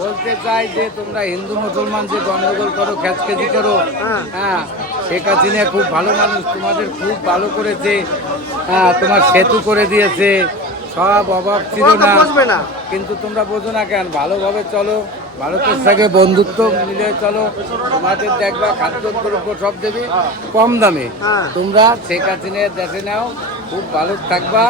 বলতে চাই যে তোমরা হিন্দু মুসলমান যে গন্ডগোল করো, খ্যাচখেচি করো, হ্যাঁ, শেখ হাসিনা খুব ভালো মানুষ, তোমাদের খুব ভালো করেছে, হ্যাঁ, তোমার সেতু করে দিয়েছে, সব অভাব ছিল না, কিন্তু তোমরা বোঝো না কেন? ভালোভাবে চলো, ভারতের সাথে বন্ধুত্ব মিলে চলো, তোমাদের দেখবা খাদ্যদ্রব্য সব দেবে কম দামে, তোমরা শেখ হাসিনার দেশে নাও, খুব ভালো থাকবা,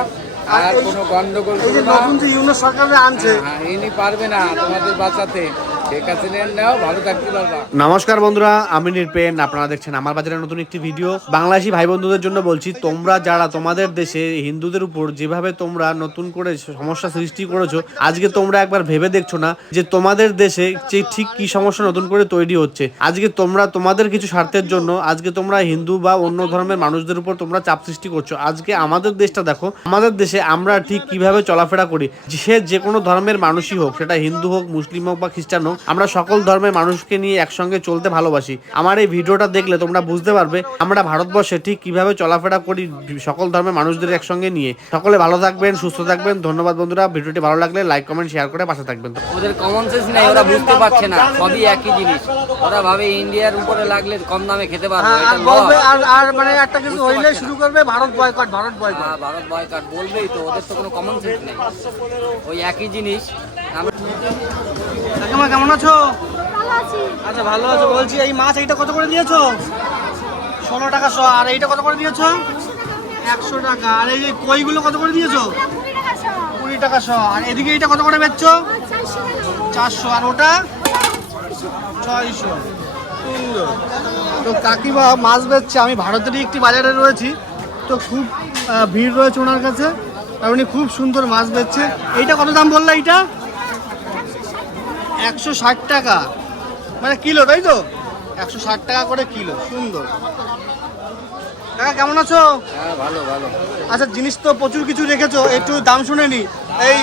আর কোনো গন্ডগোল করবে না। ইউনিয়ন সরকার আনছে, ইনি পারবে না তোমাদের বাঁচাতে, শেখ হাসিনার নাও, ভালো থাকতে পারবা। নমস্কার বন্ধুরা, আমি নির্পেন, আপনারা দেখছেন আমার বাজারের নতুন একটি ভিডিও। বাংলাদেশি ভাই বন্ধুদের জন্য বলছি, তোমরা যারা তোমাদের দেশে হিন্দুদের উপর যেভাবে তোমরা নতুন করে সমস্যা সৃষ্টি করেছো, আজকে তোমরা একবার ভেবে দেখছো না যে তোমাদের দেশে যে ঠিক কি সমস্যা নতুন করে তৈরি হচ্ছে। আজকে তোমরা তোমাদের কিছু স্বার্থের জন্য আজকে তোমরা হিন্দু বা অন্য ধর্মের মানুষদের উপর তোমরা চাপ সৃষ্টি করছো। আজকে আমাদের দেশটা দেখো, আমাদের দেশে আমরা ঠিক কিভাবে চলাফেরা করি। সে যে কোনো ধর্মের মানুষই হোক, সেটা হিন্দু হোক, মুসলিম হোক বা খ্রিস্টান হোক, আমরা সকল ধর্মের মানুষকে নিয়ে একসঙ্গে চলতে ভালোবাসি। আমার এই ভিডিওটা দেখলে তোমরা বুঝতে পারবে আমরা ভারতবর্ষে ঠিক কিভাবে চলাফেরা করি সকল ধর্মের মানুষদের একসঙ্গে নিয়ে। সকলে ভালো থাকবেন, সুস্থ থাকবেন। ধন্যবাদ বন্ধুরা, ভিডিওটি ভালো লাগলে লাইক কমেন্ট শেয়ার করে পাশে থাকবেন। ওদের কমন সেন্স নাই, ওরা বুঝতে পারছে না, সবই একই জিনিস। ওরা ভাবে ইন্ডিয়ার উপরে লাগলে কম দামে খেতে পারবে, আর মানে একটা কিছু হইলে শুরু করবে Bharat boycott, Bharat boycott, Bharat boycott বলবেই তো। ওদের তো কোনো কমন সেন্স নেই, ওই একই জিনিস। কেমন আছো? আচ্ছা, ভালো আছো। বলছি এই মাছ এইটা কত করে দিয়েছো? 16 টাকা শ। আর এইটা কত করে দিয়েছো? 100 টাকা। আর এই যে কইগুলো কত করে দিয়েছো? 20 টাকা শ। আর এদিকে এইটা কত করে বেচছো? 400। আর ওটা 600। সুন্দর। তো কাকিমা মাছ বেচছে। আমি ভারতেরই একটি বাজারে রয়েছি, তো খুব ভিড় রয়েছে ওনার কাছে, আর উনি খুব সুন্দর মাছ বেচছে। এইটা কত দাম বললে? এইটা 160 টাকা মানে কিলো, তাই তো? 160 টাকা করে কিলো। সুন্দর। কাকা কেমন আছো? হ্যাঁ, ভালো ভালো। আচ্ছা, জিনিস তো প্রচুর কিছু রেখেছো, একটু দাম শুনে নি। এই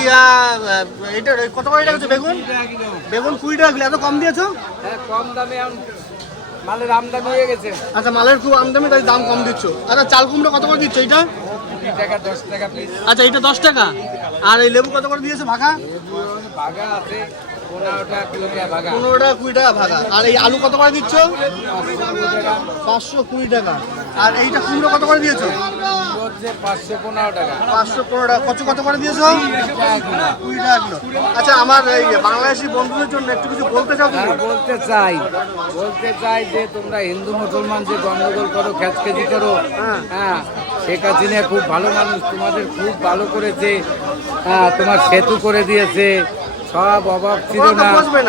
এইটা কত করে রেখেছো? বেগুন 20 টাকা কিলো। এত কম দিয়েছো? হ্যাঁ, কম দামে, মালের আমদানি হয়ে গেছে। আচ্ছা, মালের খুব আমদানি, তাই দাম কম দিচ্ছ। আচ্ছা, চাল কুমড়ো কত করে দিচ্ছ? এইটা 20 টাকা, 10 টাকা পিস। আচ্ছা, এইটা 10 টাকা। আর এই লেবু কত করে দিয়েছো ভাগা? ভাগা আছে 15 টাকা কিলো, ভাগা 15 টাকা 20 টাকা ভাগা। আর এই আলু কত করে দিচ্ছ? 520 টাকা। আর এইটা কুমড়ো কত করে দিয়েছো? 515 টাকা। 515 টাকা। কচু কত করে দিয়েছো? 20 টাকা কিলো। আচ্ছা, আমার এই বাংলাদেশি বন্ধুদের জন্য একটু কিছু বলতে চাও তুমি? বলতে চাই যে তোমরা হিন্দু মুসলমান যে গন্ডগোল করো, খ্যাচখেচি করো, হ্যাঁ, শেখ হাসিনা খুব ভালো মানুষ, তোমাদের খুব ভালো করেছে, হ্যাঁ, তোমার সেতু করে দিয়েছে, সব অভাব ছিল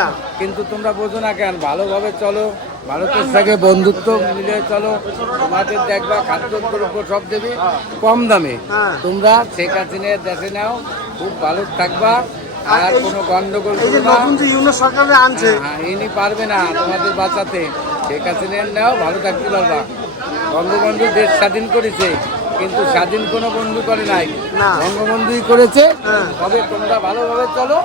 না, কিন্তু তোমরা বোঝো না কেন? ভালোভাবে চলো, ভারতের সাথে বন্ধুত্ব মিলে চলো, তোমাদের দেখবা খাদ্যদ্রব্য সব দেবে কম দামে, তোমরা শেখ হাসিনার দেশে নাও, খুব ভালো থাকবা, আর কোনো গন্ডগোল করবে না। ইউনিয়ন সরকার আনছে, ইনি পারবে না তোমাদের বাঁচাতে, শেখ হাসিনার নাও, ভালো থাকতে পারবা। বঙ্গবন্ধু দেশ স্বাধীন করেছে, কিন্তু স্বাধীন কোনো বন্ধু করে নাই, বঙ্গবন্ধুই করেছে। তবে তোমরা ভালোভাবে চলো,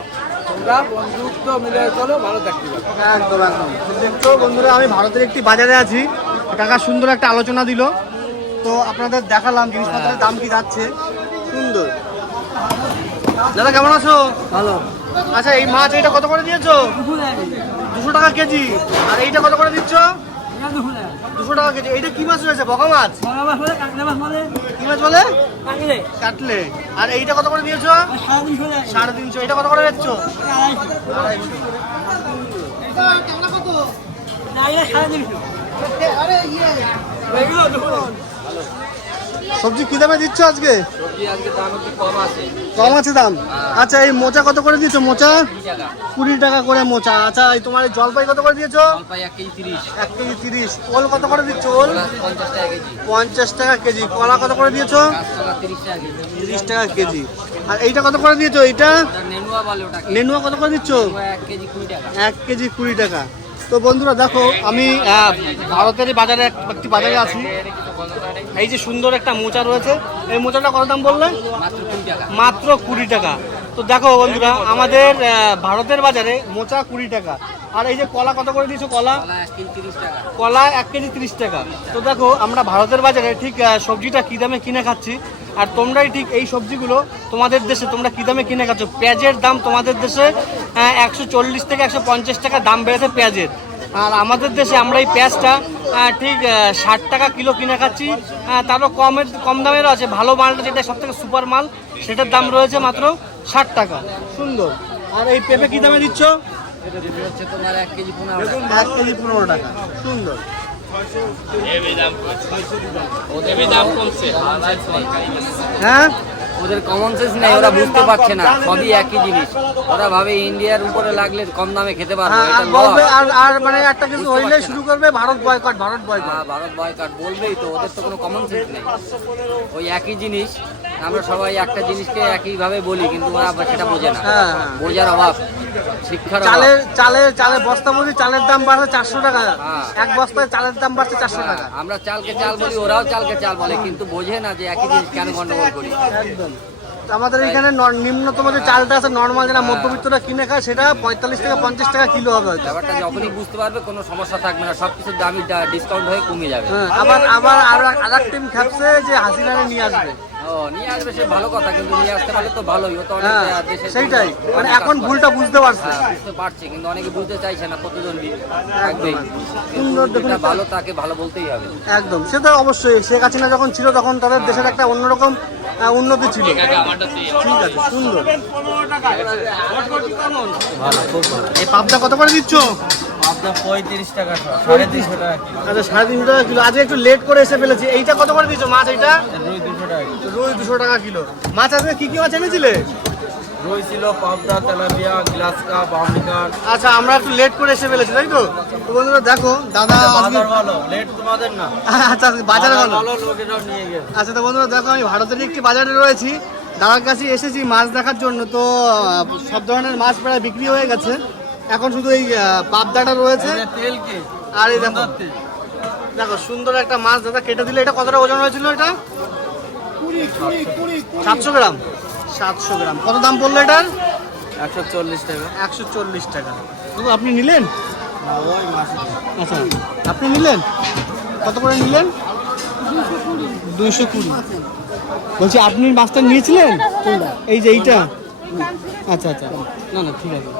তোমরা বন্ধুত্ব মিলে চলো, ভালো থাকতে পারো। একদম একদম। দেখছো বন্ধুরা, আমি ভারতের একটি বাজারে আছি, কাকা সুন্দর একটা আলোচনা দিল, তো আপনাদের দেখালাম জিনিসপত্রের দাম কি যাচ্ছে। সুন্দর। দাদা কেমন আছো? ভালো। আচ্ছা, এই মাছ এইটা কত করে দিয়েছো? 200 টাকা কেজি। আর এইটা কত করে দিচ্ছ? 200 টাকা কেজি। এইটা কি মাছ রয়েছে? বকা মাছ? কি মাছ বলে? কাটলে। আর এইটা কত করে দিয়েছো? 350। এটা কত করে দিচ্ছ? 250। সবজি কি দামে দিচ্ছ আজকে? কম আছে দাম। আচ্ছা, এই মোচা কত করে দিয়েছো? মোচা 20 টাকা করে মোচা। আচ্ছা, এই তোমার এই জলপাই কত করে দিয়েছো? 1 কেজি 30। ওল কত করে দিচ্ছ? ওল 50 টাকা কেজি। কলা কত করে দিয়েছো? 30 টাকা কেজি। আর এইটা কত করে দিয়েছো? এইটা নেনুয়া কত করে দিচ্ছ? 1 কেজি 20 টাকা। তো বন্ধুরা দেখো, আমি ভারতের বাজারে একটি বাজারে আছি। এই যে সুন্দর একটা মোচা রয়েছে, এই মোচাটা কত দাম বললে? মাত্র 20 টাকা। তো দেখো বন্ধুরা, আমাদের ভারতের বাজারে মোচা 20 টাকা। আর এই যে কলা কত করে দিয়েছো? কলা 1 কেজি 30 টাকা। তো দেখো, আমরা ভারতের বাজারে ঠিক সবজিটা কী দামে কিনে খাচ্ছি, আর তোমরাই ঠিক এই সবজিগুলো তোমাদের দেশে তোমরা কী দামে কিনে খাচ্ছ। পেঁয়াজের দাম তোমাদের দেশে 140 থেকে 150 টাকা দাম বেড়েছে পেঁয়াজের, আর আমাদের দেশে আমরা এই পেঁয়াজটা ঠিক 60 টাকা কিলো কিনে খাচ্ছি। তারও কম দামেরও আছে। ভালো মালটা যেটা সব থেকে সুপার মাল সেটার দাম রয়েছে মাত্র 60 টাকা। সুন্দর। আর এই পেঁপে কী দামে দিচ্ছ? এটা দিতে হচ্ছে তোমার 1 কেজি 15 টাকা। 1 কেজি 15 টাকা। সুন্দর। হ্যাঁ, ওদের কমন সেন্স নেই, ওরা বুঝতে পারছে না সবই একই জিনিস। ওরা ভাবে ইন্ডিয়ার উপরে লাগলে কম দামে খেতে পারবে, হ্যাঁ, এটা আর বলবে লস। আর মানে একটা কিছু বুঝতে হইলে পারছে শুরু না। করবে Bharat boycott, Bharat boycott. Bharat boycott বলবেই তো, ওদের তো কোনো কমন সেন্স নেই। ওই একই জিনিস, আমরা সবাই একটা জিনিসকে একইভাবে বলি, কিন্তু ওরা সেটা বোঝে না। হ্যাঁ, হ্যাঁ। বোঝার অভাব, শিক্ষার অভাব। চালের বস্তা বলি, চালের দাম বাড়ছে 400 টাকা। হ্যাঁ। এক বস্তায় চালের দাম বাড়ছে 400 টাকা। আমরা চালকে চাল বলি, ওরাও চালকে চাল বলে, কিন্তু বোঝে না যে একই জিনিস কেন গন্ডগোল করি। একদম। আমাদের এখানে নিম্নতম যে চালটা আছে নর্মাল, যারা মধ্যবিত্তরা কিনে খায়, সেটা 45 থেকে 50 টাকা কিলো হবে হয়তো। ব্যাপারটা যখনই বুঝতে পারবে কোনো সমস্যা থাকবে না, সবকিছুর দামই ডিসকাউন্ট হয়ে কমে যাবে। হ্যাঁ, আবার আর টিম খাচ্ছে যে হাসিনারে নিয়ে আসবে। ও নিয়ে আসবে, সে ভালো কথা, কিন্তু নিয়ে আসতে পারলে তো ভালোই। ও তো অনেক হ্যাঁ, দেশের সেইটাই। জন্য মানে অনেক এখন কাজ করে। ভুলটা বুঝতে পারছে। হ্যাঁ, বুঝতে পারছে, কিন্তু অনেকে বুঝতে চাইছে না, প্রতিদ্বন্দ্বী থাকবেই। সুন্দর কিন্তু দেখুন। যেটা ভালো তাকে ভালো বলতেই হবে। একদম, সে তো অবশ্যই। শেখ হাসিনা যখন ছিল তখন তাদের দেশের একটা অন্যরকম উন্নতি ছিল। ঠিক আছে, সুন্দর। এই পাবদা কত করে দিচ্ছ? আপনার 35 টাকা, 350 টাকা কিলো। আচ্ছা, 350 টাকা কিলো। আজ একটু লেট করে এসে ফেলেছি। এইটা কত করে দিচ্ছ মাছ? এইটা রুই 200 টাকা কিলো। রুই 200 টাকা কিলো। মাছ আজকে কি কি মাছ এনেছিলে? রুই ছিল, পাবদা, তেলাপিয়া, গ্লাস কাপ, আমেরিকান। আচ্ছা, আমরা একটু লেট করে এসে ফেলেছি, তাই তো? তো বন্ধুরা দেখো, দাদা আজকে ভালো, লেট তোমাদের না। আচ্ছা, বাজারে ভালো। ভালো, লোকেরাও নিয়ে গেছে। আচ্ছা, তো বন্ধুরা দেখো, আমি ভারতের একটি বাজারে রয়েছি, দাদার কাছে এসেছি মাছ দেখার জন্য। তো সব ধরনের মাছ প্রায় বিক্রি হয়ে গেছে, এখন শুধু এই পাবদাটা রয়েছে। তেল কি? আর এই দেখো, দেখো সুন্দর একটা মাছ দাদা কেটে দিলে। এটা কতটা ওজন হয়েছিল? এটা 700 গ্রাম। 700 গ্রাম। কত দাম পড়লো এটার? 140 টাকা। 140 টাকা। দাদা আপনি নিলেন? আচ্ছা, আপনি নিলেন? কত করে নিলেন? 220। বলছি আপনি মাছটা নিয়েছিলেন? এই যে এইটা? আচ্ছা আচ্ছা, না না ঠিক আছে।